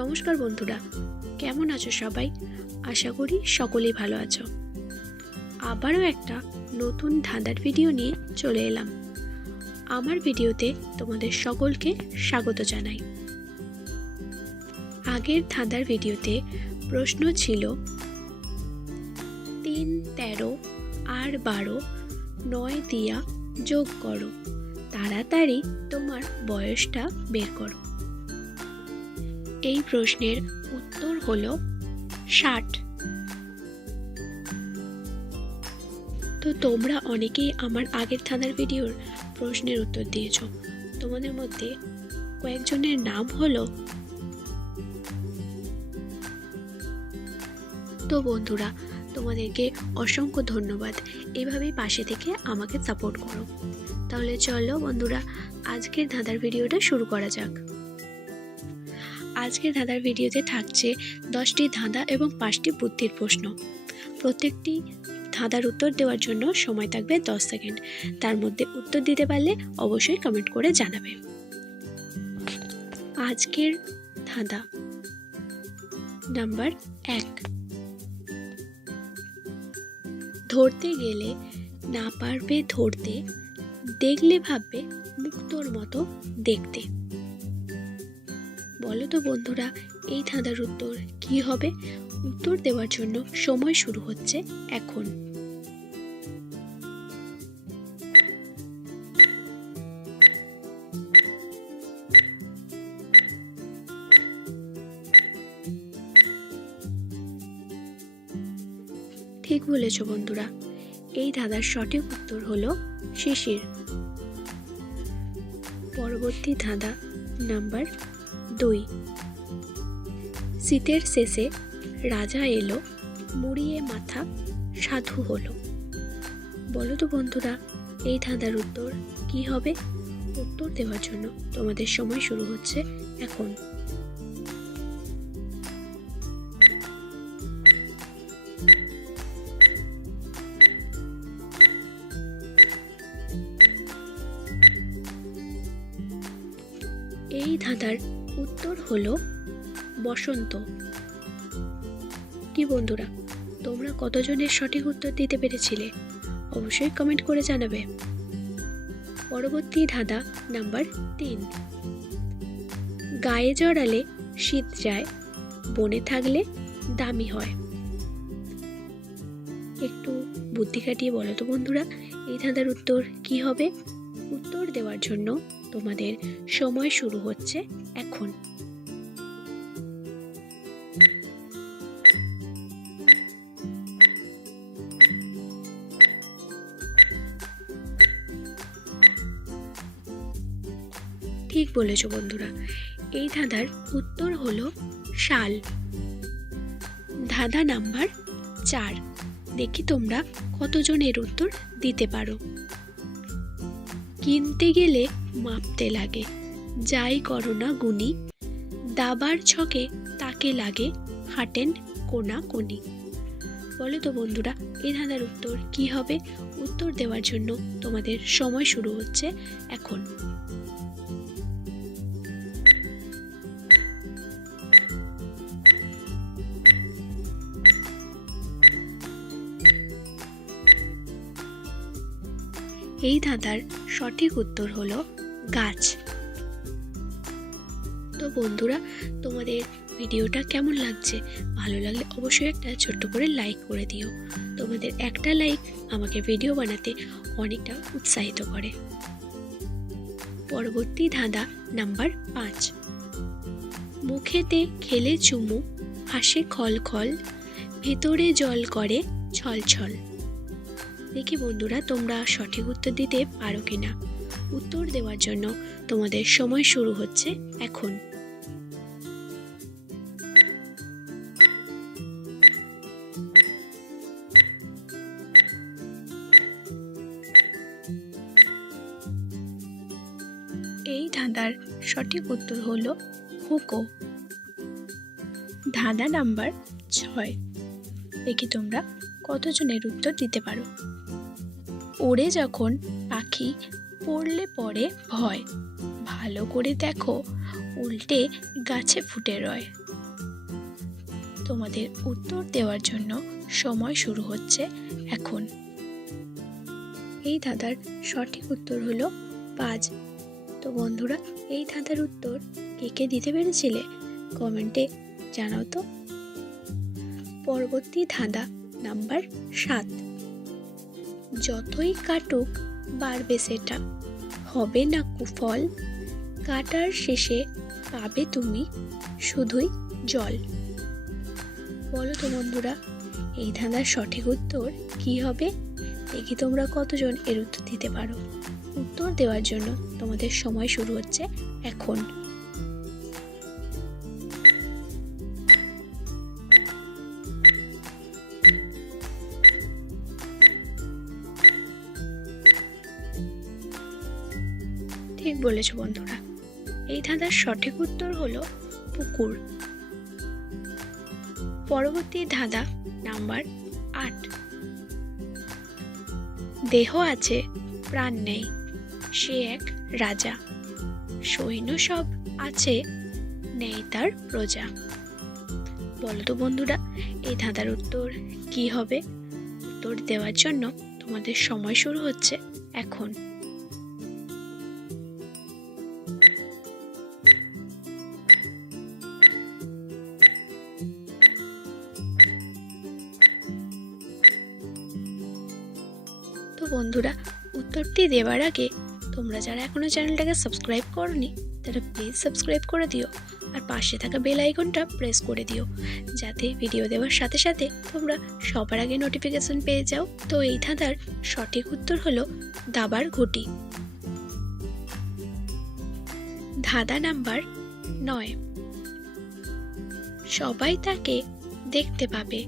নমস্কার বন্ধুরা, কেমন আছো সবাই? আশা করি সকলেই ভালো আছো। আবারও একটা নতুন ধাঁধার ভিডিও নিয়ে চলে এলাম। আমার ভিডিওতে তোমাদের সকলকে স্বাগত জানাই। আগের ধাঁধার ভিডিওতে প্রশ্ন ছিল 3, 13 আর 12 9 দিয়া যোগ করো, তাড়াতাড়ি তোমার বয়সটা বের করো। এই প্রশ্নের উত্তর হলো 60। তো তোমরা অনেকেই আমার আগের ধাঁধার ভিডিওর প্রশ্নের উত্তর দিয়েছো। তোমাদের মধ্যে কয়েকজনের নাম হলো, তো বন্ধুরা তোমাদেরকে অসংখ্য ধন্যবাদ। এভাবেই পাশে থেকে আমাকে সাপোর্ট করো। তাহলে চলো বন্ধুরা, আজকের ধাঁধার ভিডিওটা শুরু করা যাক। আজকের ধাঁধার ভিডিওতে থাকছে 10টি ধাঁধা এবং 5টি বুদ্ধির প্রশ্ন। প্রত্যেকটি ধাঁধার উত্তর দেওয়ার জন্য সময় থাকবে 10 সেকেন্ড। তার মধ্যে উত্তর দিতে পারলে অবশ্যই কমেন্ট করে জানাবে। আজকের ধাঁধা নাম্বার 1। ধরতে গেলে না পারবে ধরতে, দেখলে ভাববে মুক্তোর মতো দেখতে। বলো তো বন্ধুরা, এই ধাঁধার উত্তর কি হবে? উত্তর দেওয়ার জন্য সময় শুরু হচ্ছে এখন। ঠিক বলেছ বন্ধুরা, এই ধাঁধার সঠিক উত্তর হলো শিশির। পরবর্তী ধাঁধা নাম্বার 2। শীতের শেষে রাজা এলো, মুড়িয়ে মাথা সাধু হলো। বলো তো বন্ধুরা, এই ধাঁধার উত্তর কি হবে? উত্তর দেওয়ার জন্য তোমাদের সময় শুরু হচ্ছে এখন। এই ধাঁধার উত্তর হলো বসন্ত। কি বন্ধুরা, তোমরা কতজনের সঠিক উত্তর দিতে পেরেছিলে? অবশ্যই কমেন্ট করে জানাবে। পরবর্তী ধাঁধা নাম্বার 3। গায়ে জড়ালে শীত যায়, বনে থাকলে দামি হয়। একটু বুদ্ধি খাটিয়ে বলো তো বন্ধুরা, এই ধাঁধার উত্তর কি হবে? উত্তর দেওয়ার জন্য তোমাদের সময় শুরু হচ্ছে এখন। ঠিক বলেছ বন্ধুরা, এই ধাঁধার উত্তর হলো শাল। ধাঁধা নাম্বার 4। দেখি তোমরা কতজনের উত্তর দিতে পারো। কিনতে গেলে মাপতে লাগে, যাই করো না গুনি, দাবার ছকে তাকে লাগে, হাঁটেন কোনা কোনি। বলো তো বন্ধুরা, এই ধাঁধার উত্তর কি হবে? উত্তর দেওয়ার জন্য তোমাদের সময় শুরু হচ্ছে এখন। এই ধাঁধার সঠিক উত্তর হলো গাছ। তো বন্ধুরা, তোমাদের ভিডিওটা কেমন লাগছে? ভালো লাগলে অবশ্যই একটা ছোট্ট করে লাইক করে দিও। তোমাদের একটা লাইক আমাকে ভিডিও বানাতে অনেকটা উৎসাহিত করে। পরবর্তী ধাঁধা নাম্বার 5। মুখেতে খেলে চুমু, হাসে খল খল, ভেতরে জল করে ছল ছল। দেখি বন্ধুরা, তোমরা সঠিক উত্তর দিতে পারো কিনা। উত্তর দেওয়ার জন্য তোমাদের সময় শুরু হচ্ছে এখন। এই ধাঁধার সঠিক উত্তর হলো হুঁকো। ধাঁধা নাম্বার 6। দেখি তোমরা কতজনের উত্তর দিতে পারো। ওড়ে যখন পাখি, পড়লে পরে ভয়, ভালো করে দেখো উল্টে গাছে ফুটে রয়? তোমাদের উত্তর দেওয়ার জন্য সময় শুরু হচ্ছে এখন। এই ধাঁধার সঠিক উত্তর হলো পাজ। তো বন্ধুরা, এই ধাঁধার উত্তর কে কে দিতে পেরেছিলে কমেন্টে জানাও তো। পরবর্তী ধাঁধা নাম্বার 7। যতই কাটুক বাড়বে সেটা, হবে না কুফল, কাটার শেষে পাবে তুমি শুধুই জল। বলো তো বন্ধুরা, এই ধাঁধার সঠিক উত্তর কি হবে? দেখি তোমরা কতজন এর উত্তর দিতে পারো। উত্তর দেওয়ার জন্য তোমাদের সময় শুরু হচ্ছে এখন। ঠিক বলেছ বন্ধুরা, এই ধাঁধার সঠিক উত্তর হলো পুকুর। পরবর্তী ধাঁধা নাম্বার 8। দেহ আছে প্রাণ নেই, সে এক রাজা, সৈন্য সব আছে নেই তার প্রজা। বলো তো বন্ধুরা, এই ধাঁধার উত্তর কি হবে? উত্তর দেওয়ার জন্য তোমাদের সময় শুরু হচ্ছে এখন। তো বন্ধুরা, উত্তরটি দেওয়ার আগে তোমরা যারা এখনো চ্যানেলটাকে সাবস্ক্রাইব করনি তারা প্লিজ সাবস্ক্রাইব করে দিও, আর পাশে থাকা বেল আইকনটা প্রেস করে দিও, যাতে ভিডিও দেওয়ার সাথে সাথে তোমরা সবার আগে নোটিফিকেশন পেয়ে যাও। তো এই ধাঁধার সঠিক উত্তর হলো দাবার ঘুঁটি। ধাঁধা নাম্বার 9। সবাই তাকে দেখতে পাবে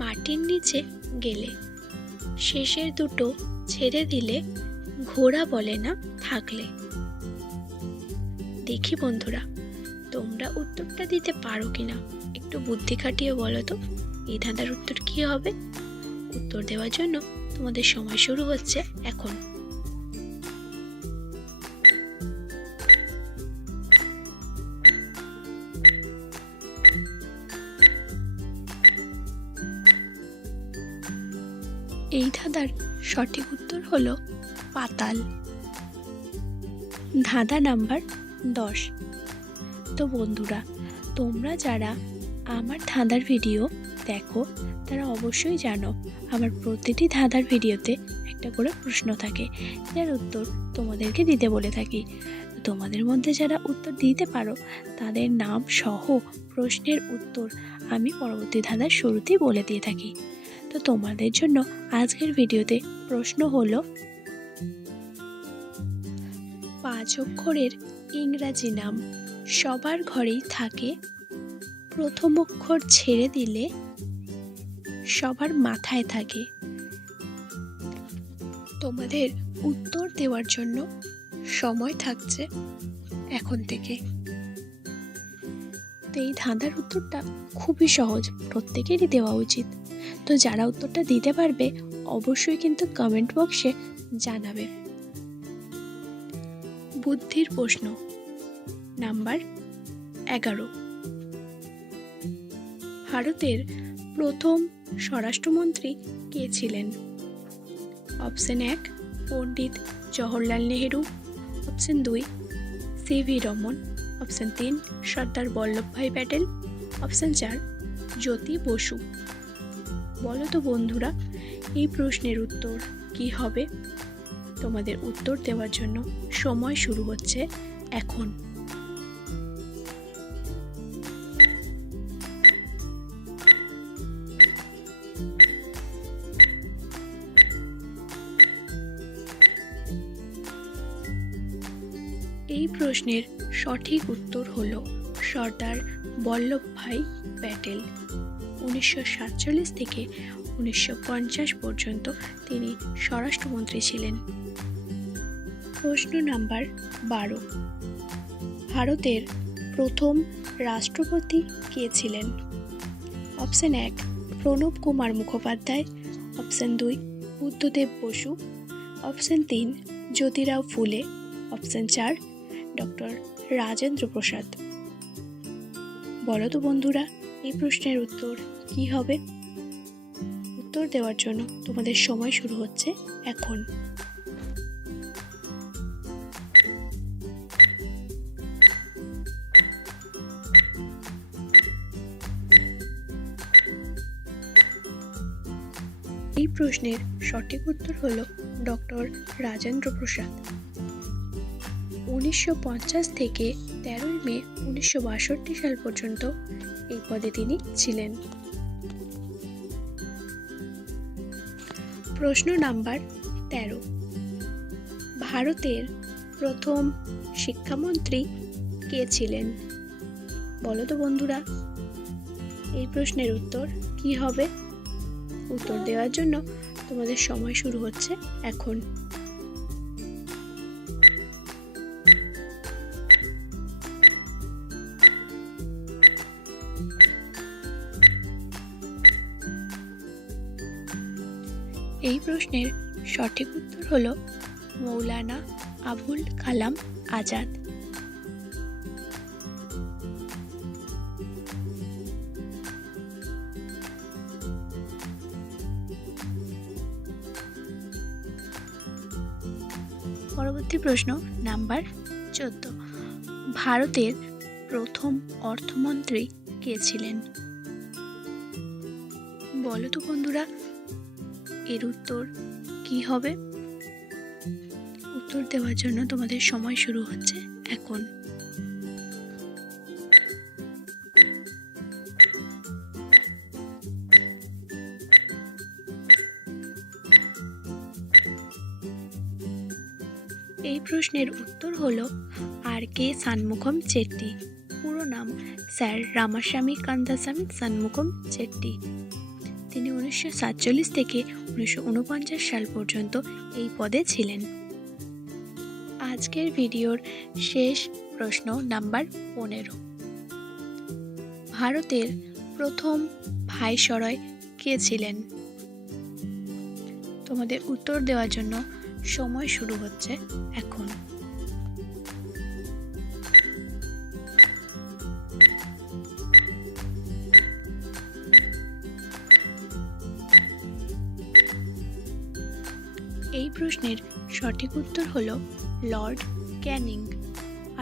মাটির নিচে গেলে, শেষের দুটো ছেড়ে দিলে ঘোড়া বলে না থাকলে। দেখি বন্ধুরা, তোমরা উত্তরটা দিতে পারো কিনা, একটু বুদ্ধি খাটিয়ে বলো তো এই ধাঁধার উত্তর কি হবে? উত্তর দেওয়ার জন্য তোমাদের সময় শুরু হচ্ছে এখন। এই ধাঁধার সঠিক উত্তর হলো পাতাল। ধাঁধা নাম্বার 10। তো বন্ধুরা, তোমরা যারা আমার ধাঁধার ভিডিও দেখো তারা অবশ্যই জানো আমার প্রতিটি ধাঁধার ভিডিওতে একটা করে প্রশ্ন থাকে, যার উত্তর তোমাদেরকে দিতে বলে থাকি। তোমাদের মধ্যে যারা উত্তর দিতে পারো তাদের নাম সহ প্রশ্নের উত্তর আমি পরবর্তী ধাঁধার শুরুতেই বলে দিয়ে থাকি। তো তোমাদের জন্য আজকের ভিডিওতে প্রশ্ন হলো 5 অক্ষরের ইংরাজি নাম সবার ঘরেই থাকে, প্রথম অক্ষর ছেড়ে দিলে সবার মাথায় থাকে। তোমাদের উত্তর দেওয়ার জন্য সময় থাকছে এখন থেকে। তো এই ধাঁধার উত্তরটা খুবই সহজ, প্রত্যেকেরই দেওয়া উচিত। তো যারা উত্তরটা দিতে পারবে অবশ্যই কিন্তু কমেন্ট বক্সে জানাবে। বুদ্ধির প্রশ্ন নাম্বার 11। ভারতের প্রথম স্বরাষ্ট্রমন্ত্রী কে ছিলেন? Option 1 Pandit Jawaharlal Nehru, option 2 CV Raman, option 3 Sardar Vallabhbhai Patel, option 4 Jyoti Basu. বলো তো বন্ধুরা, এই প্রশ্নের উত্তর কি হবে? তোমাদের উত্তর দেওয়ার জন্য সময় শুরু হচ্ছে এখন। এই প্রশ্নের সঠিক উত্তর হলো সর্দার বল্লভভাই প্যাটেল। 1947 থেকে 1950 পর্যন্ত তিনি স্বরাষ্ট্রমন্ত্রী ছিলেন। প্রশ্ন নাম্বার 12। ভারতের প্রথম রাষ্ট্রপতি কে ছিলেন? Option 1 Pranab Kumar Mukhopadhyay, option 2 Buddhadeb Basu, option 3 Jyotirao Phule, option 4 doctor Rajendra Prasad. বলো তো বন্ধুরা, এই প্রশ্নের উত্তর কি হবে? উত্তর দেওয়ার জন্য তোমাদের সময় শুরু হচ্ছে এখন। এই প্রশ্নের সঠিক উত্তর হল ডক্টর রাজেন্দ্র প্রসাদ। 1950 থেকে 13 মে 1962 সাল পর্যন্ত এই পদে তিনি ছিলেন। প্রশ্ন নাম্বার 13, ভারতের প্রথম শিক্ষামন্ত্রী কে ছিলেন? বলো তো বন্ধুরা, এই প্রশ্নের উত্তর কি হবে? উত্তর দেওয়ার জন্য তোমাদের সময় শুরু হচ্ছে এখন। এই প্রশ্নের সঠিক উত্তর হলো মৌলানা আবুল কালাম আজাদ। পরবর্তী প্রশ্ন নাম্বার 14, ভারতের প্রথম অর্থমন্ত্রী কে ছিলেন? বলো তো বন্ধুরা, এর উত্তর কি হবে? উত্তর দেওয়ার জন্য তোমাদের সময় শুরু হচ্ছে এখন। এই প্রশ্নের উত্তর হলো আর.কে. সানমুখম চেট্টি। পুরো নাম স্যার রামাস্বামী কান্দাস্বামী সানমুখম চেট্টি। তিনি 1947 থেকে 1949 সাল পর্যন্ত এই পদে ছিলেন। আজকের ভিডিওর শেষ প্রশ্ন নাম্বার 15, ভারতের প্রথম ভাইসরয় কে ছিলেন? তোমাদের উত্তর দেওয়ার জন্য সময় শুরু হচ্ছে এখন। এই প্রশ্নের সঠিক উত্তর হলো লর্ড ক্যানিং।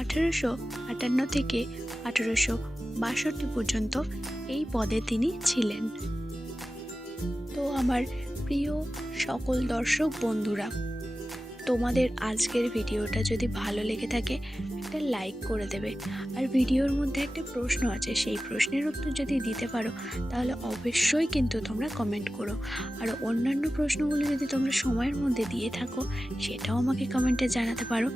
1858 থেকে 1862 পর্যন্ত এই পদে তিনি ছিলেন। তো আমার প্রিয় সকল দর্শক বন্ধুরা, তোমাদের আজকের ভিডিওটা যদি ভালো লেগে থাকে একটা লাইক করে দেবে। আর ভিডিওর মধ্যে একটা প্রশ্ন আছে, সেই প্রশ্নের উত্তর যদি দিতে পারো তাহলে অবশ্যই কিন্তু তোমরা কমেন্ট করো। আর অন্যান্য প্রশ্নগুলো যদি তোমরা সময়ের মধ্যে দিয়ে থাকো সেটাও আমাকে কমেন্টে জানাতে পারো।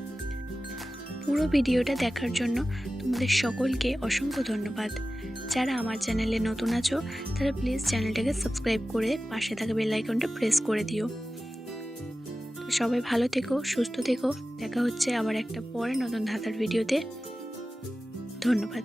পুরো ভিডিওটা দেখার জন্য তোমাদের সকলকে অসংখ্য ধন্যবাদ। যারা আমার চ্যানেলে নতুন আছো তারা প্লিজ চ্যানেলটাকে সাবস্ক্রাইব করে পাশে থাকা বেল আইকনটা প্রেস করে দিও। সবাই ভালো থেকো, সুস্থ থেকো। দেখা হচ্ছে আবার একটা পরে নতুন ধাঁধার ভিডিওতে। ধন্যবাদ।